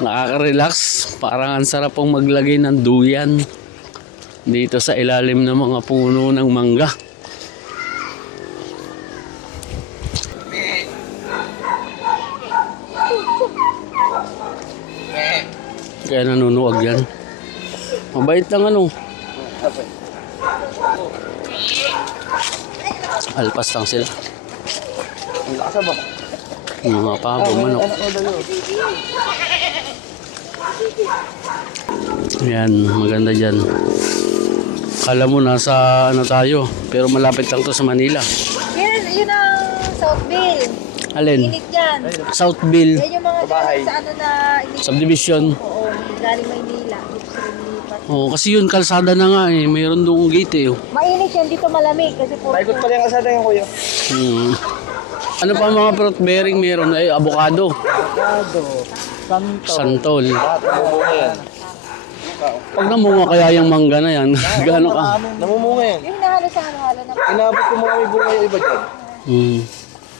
Nakaka-relax. Parang ang sarap pong maglagay ng duyan dito sa ilalim ng mga puno ng mangga. Kaya nanunuwag yan. Mabait lang ano. Alpas lang sila. Mga pabo, manok. Yan, maganda dyan. Kala mo nasa ano tayo, pero malapit lang to sa Manila. Yun ang Southville. Alin? Init yan. Southville Yan yung mga bahay sa ano na init. Subdivision. Oo, galing Maynila. Dito sa lumipat. Oh, kasi yun kalsada na nga eh. Mayroon doong gate eh. Mainit yan. Dito malamig. Kasi po. Paikot pa rin ang kalsada yung kuya. Ano pa mga fruit bearing meron? Ay, avocado. Avocado, Santol. lahat namumunga yan. Pag namunga kaya yung mangga na yan, gaano ka? Namumunga yan. Yung hinahalo sa halo-halo na. Inabot ko mga may bunga yung iba dyan.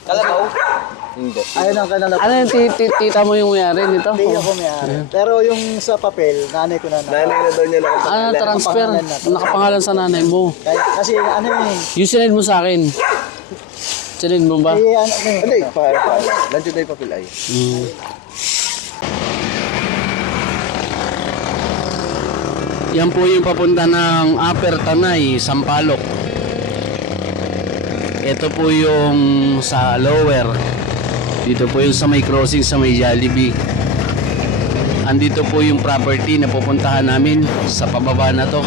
Kalabaw? Hindi. Ayun ang kanala. Ano yung tita mo yung mayari nito? Hindi ako may-ari. Pero yung sa papel, nanay ko na. Nanay na daw niya Ah, transfer. Nakapangalan sa nanay mo. Kasi ano yun Yung sinend mo sa akin. Sinend mo ba? eh. Hindi, pa. Nandiyo na yung papel ay. Yan po yung papunta ng Upper Tanay, Sampaloc. Ito po yung sa lower. Dito po yung sa may crossing sa may Jollibee. Andito po yung property na pupuntahan namin sa pababa na to.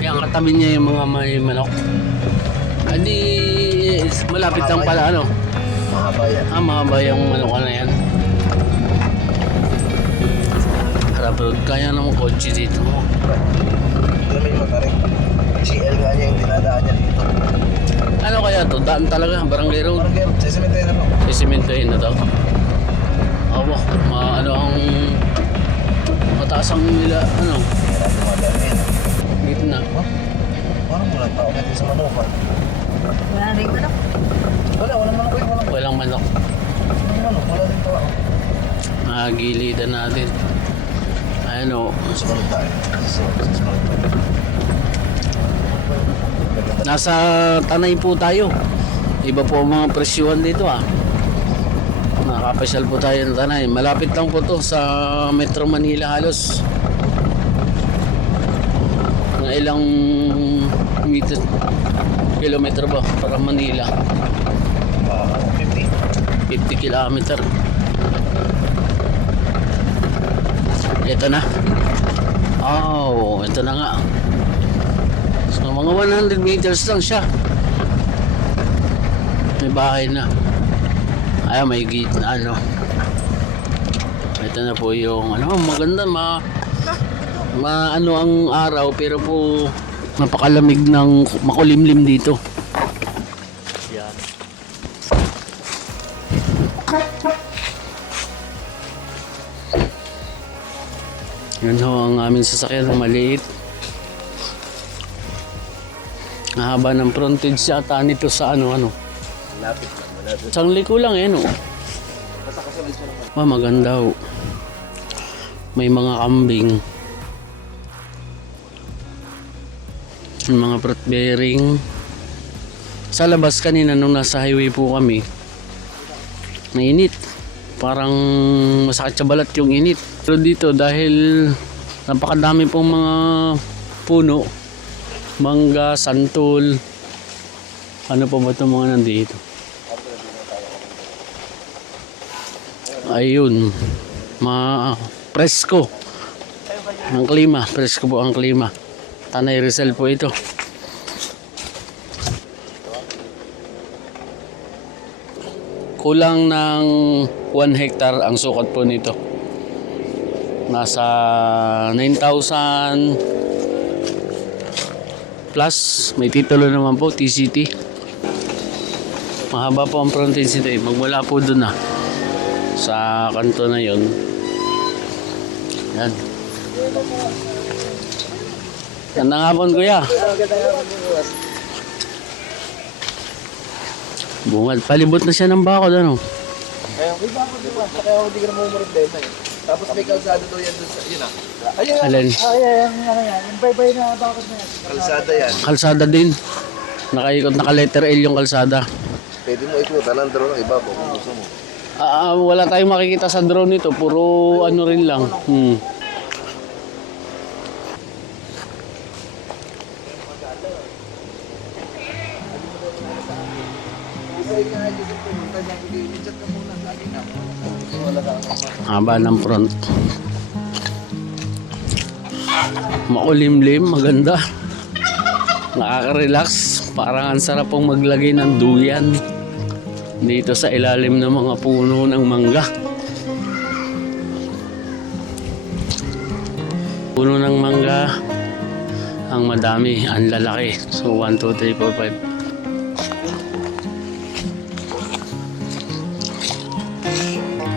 Yan, katabi niya yung mga may manok. Adi, malapit lang pala ano. Mahaba yan. Mahaba yung manok na yan. Harap road, kaya naman kotse dito mo. Hindi naman yung matarik. CL nga niya yung dinadaan niya dito. Ano kaya to? Daan talaga, barangay road. Parang gano'n, sa cemetery na po. Sisimentohin na to. Abo, ano ang mataas ang nila, ano, Kaya natin dumadaan ngayon. dito na. Parang walang tao natin sa manukan. Wala rin ko na. Walang manok eh. Walang manok. Walang manok, wala din tao. Gilidan natin. Ano, Sumunod tayo. Sumunod tayo. nasa Tanay po tayo. Iba po ang mga presyuhan dito Nakapasyal po tayo ng Tanay. Malapit lang po to sa Metro Manila halos. Mga ilang kilometro ba para Manila? 50 kilometer. Ito na. Oh, ito na nga. So, mga 100 meters lang siya. May bahay na. Ay, may gate na ano. Ito na po yung ano, maganda ano ang araw pero po napakalamig ng makulimlim dito. Yan. Yan ho ang aming sasakyan, maliit. Mahaba ng frontage yata nito sa ano. Malapit lang, malapit. Isang liko lang no. Basta kasunod siya naman. Maganda ho. May mga kambing. May mga fruit bearing. Sa labas kanina nung nasa highway po kami, mainit. Parang masakit sa balat yung init. Pero dito dahil napakadami pong mga puno, mangga, santol, ano pa ba itong mga nandito? Ayun, presko ang klima, presko po ang klima. Tanay Rizal po ito. Kulang ng 1 hectare ang sukat po nito. Nasa 9,000 plus. May titulo naman po, TCT. Mahaba po ang frontage nito magmula po doon sa kanto na yon. Yan. Gandang hapon, kuya. Magandang hapon po, boss. Bungad. Palibot na siya ng bakod, ano? Kaya, may bako din ba? Kaya hindi ka na problema eh. Tapos may kalsada daw yan doon sa, yun ah. Ayun ah. Alin? Ayan, ano yan. Yung baybay na bakod na yan. Kalsada yan. Kalsada din. Nakaikot, naka-letter L yung kalsada. Pwede mo ikutan ng drone ng ibabaw kung gusto mo. Wala tayong makikita sa drone nito. Puro ano rin lang. Haba ng front. Makulimlim, maganda. Nakaka-relax. Parang ang sarap pong maglagay ng duyan dito sa ilalim ng mga puno ng mangga. Puno ng mangga ang madami, ang lalaki. So 1, 2, 3, 4,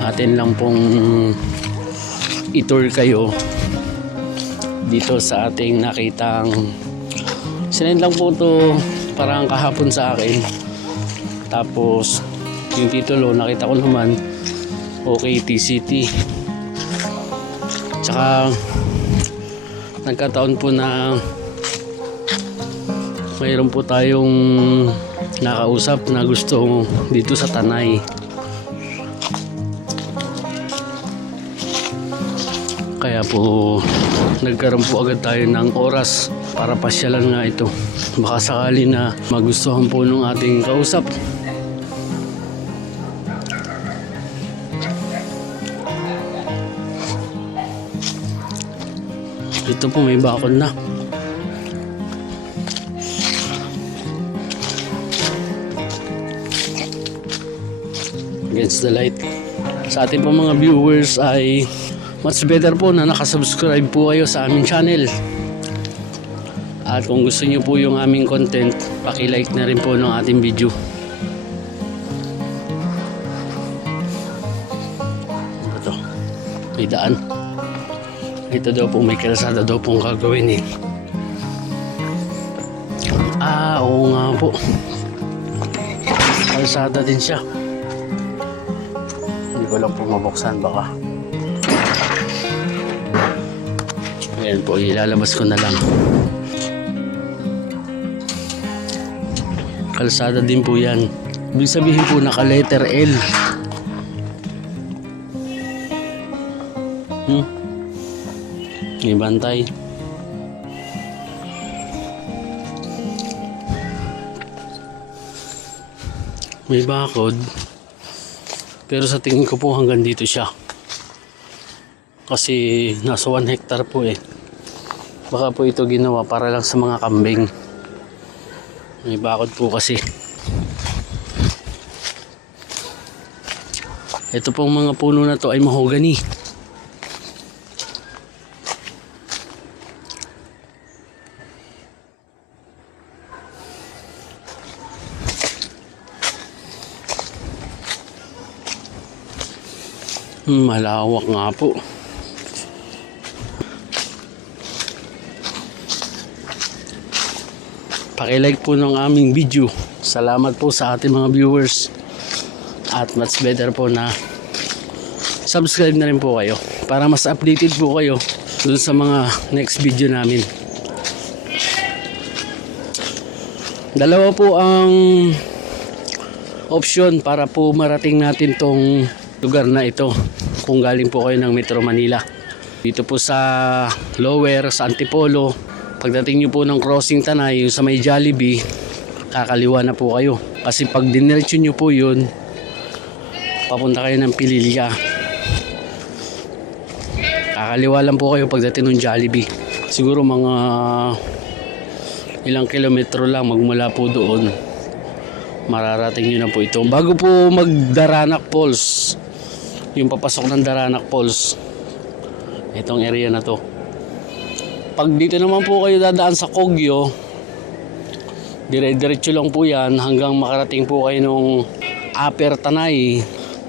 5. Atin lang pong itour kayo dito sa ating nakitang sinend lang po to parang kahapon sa akin. Tapos yung titulo nakita ko naman okay TCT. Tsaka nagkataon po na mayroon po tayong nakausap na gusto dito sa Tanay. Kaya po nagkaroon po agad tayo ng oras para pasyalan nga ito. Baka sakali na magustuhan po ng ating kausap. Ito po may bakod na. Against the light. Sa ating po mga viewers ay much better po na nakasubscribe po kayo sa aming channel. At kung gusto nyo po yung aming content, paki-like na rin po ng ating video. Ano to? May daan. Ito daw po may kalsada daw pong gagawin eh. Oo nga po. Kalsada din siya. Hindi ko lang po mabuksan baka. Ayan po, ilalabas ko na lang. Kalsada din po yan. Ibig sabihin po naka-letter L. May bantay. May bakod. Pero sa tingin ko po hanggang dito siya. Kasi nasa 1 hectare po eh. Baka po ito ginawa para lang sa mga kambing. May bakod po kasi. Ito pong mga puno na to ay mahogany. Malawak nga po. Paki-like po ng aming video. Salamat po sa ating mga viewers. At much better po na subscribe na rin po kayo para mas updated po kayo dun sa mga next video namin. Dalawa po ang option para po marating natin tong lugar na ito kung galing po kayo ng Metro Manila. Dito po sa Lower, sa Antipolo, pagdating nyo po ng crossing Tanay, yung sa may Jollibee, kakaliwa na po kayo. Kasi pag diniretso nyo po yun, papunta kayo ng Pililya. Kakaliwa lang po kayo pagdating ng Jollibee. Siguro mga ilang kilometro lang magmula po doon. Mararating nyo na po ito. Bago po mag-Daranac Falls, yung papasok ng Daranac Falls, itong area na to. Pag dito naman po kayo dadaan sa Kogyo, dire-diretso lang po yan hanggang makarating po kayo nung Upper Tanay.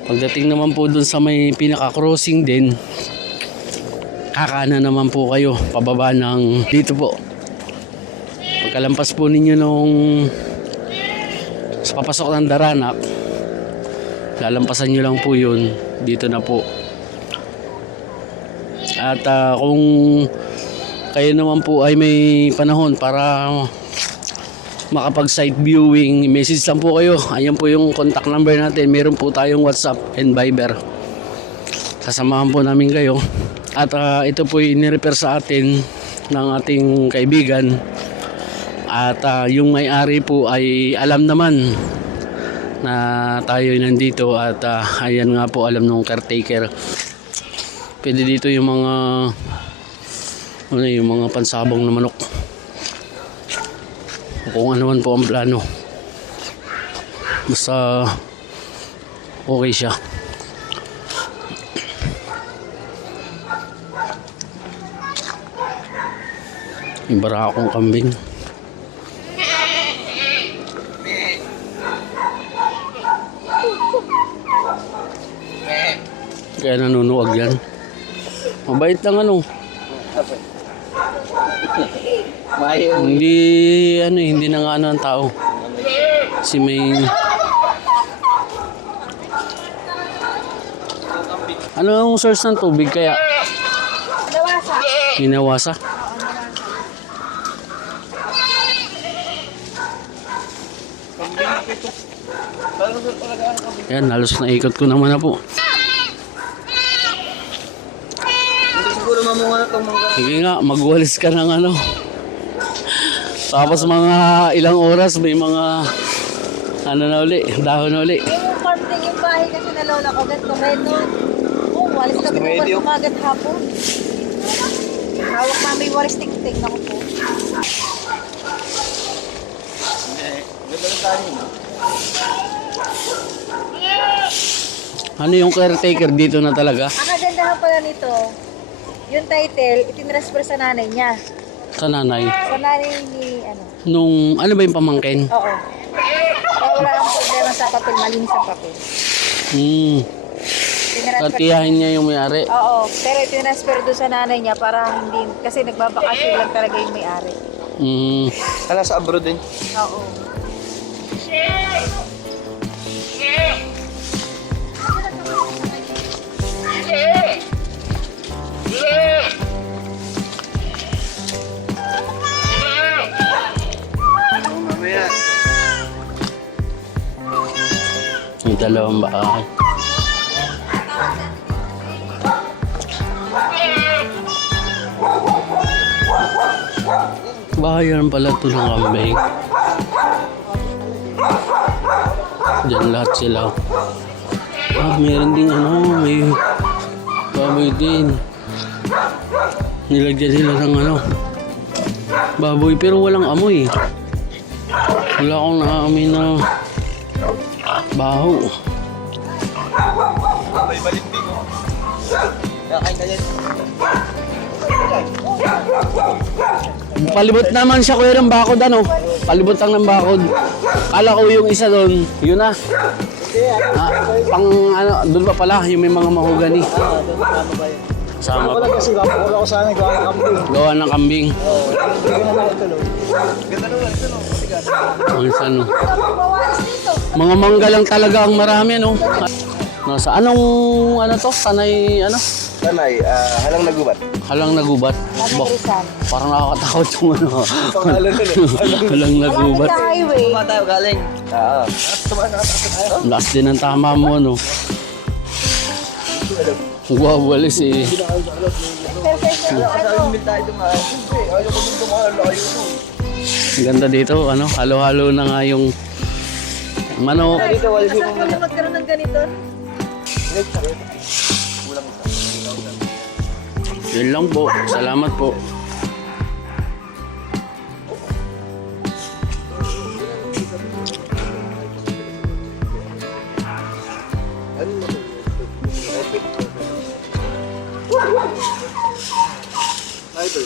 Pagdating naman po dun sa may pinaka-crossing din, kakana naman po kayo pababa ng dito po Pagkalampas po ninyo nung sa papasok ng Daranak, lalampasan nyo lang po yun. Dito na po. At kung kayo naman po ay may panahon para makapag site viewing, message lang po kayo. Ayan po yung contact number natin. Meron po tayong WhatsApp and Viber. Sasamahan po namin kayo. At ito po yung nirepair sa atin ng ating kaibigan. At yung may-ari po ay alam naman na tayo nandito. At ayan nga po, alam nung caretaker. Pwede dito yung mga pansabong na manok. Kung ano man po ang plano. Basta okay siya. Yung bara akong kambing. Kaya nanunuwag yan. Mabait lang ano. Hindi na nga ano ang tao. Kasi may ano ang source ng tubig kaya? Nawasa. Minawasa? Yan, halos naikot ko naman na po. Siguro mamunga na itong mga... Sige nga, magwalis ka ng ano. Tapos mga ilang oras may mga ano na uli, dahon na uli. Yung konting yung bahay kasi na lola ko, ganito red nun. Oh, walis kami naman umagat hapon. Hawak namin walis ting-ting ako po. Ganda ng tayo, no? Ano yung caretaker dito na talaga? Ang kagandahan pala nito, yung title, itinransfer sa nanay niya. Sa nanay. Sa nanay ni, ano? Nung, ano ba yung pamangkin? Oo. Kaya wala akong problema sa papel, malinis ang papel. Katiyahin niya yung may-ari. Oo, pero itinransfer doon sa nanay niya para hindi, kasi nagbabakasyon lang talaga yung may-ari. Sa abroad din. Oo. Mamaya. May dalawang bahay. Bahayan pala ito ng kambing. Diyan lahat sila. Meron ding ano, may baboy din. Nilagyan sila ng ano, baboy pero walang amoy. Wala akong naamoy na baho. May balimbing, oh. Kakain ka yan. Palibot naman siya kuya ng bakod ano. Palibot lang ng bakod. Kala ko yung isa doon, yun na. Pang ano, doon pa pala yung may mga mahogani. Doon kasama ba yun? Sama pa. Kasi wala ko sana gawa ng kambing. Gawa ng kambing. Hindi ko naman ituloy. Ganda naman, ito no. Ano. Mawalis dito. Mga mangga lang talaga ang marami no. Nasa anong ano to? Sanay ano? Sanay, halang nagubat. Halang nagubat. Nanay Rizal. Parang nakakatakot yung ano. Pangalan nun eh. Halang nagubat. Malapit sa highway. Saan tayo galing? Oo. Tayo? Last din ang tama mo ano. Wawalis eh. Exercise na ano. Tayo dumaan. Siyempre, ayaw ko din dumaan. Ayaw ko. Ang ganda dito ano. Halo-halo na nga yung manok. Dito, wala Kasal kami magkaroon ng ganito. Kulang isa. Yun lang po. Salamat po. Ano na ito?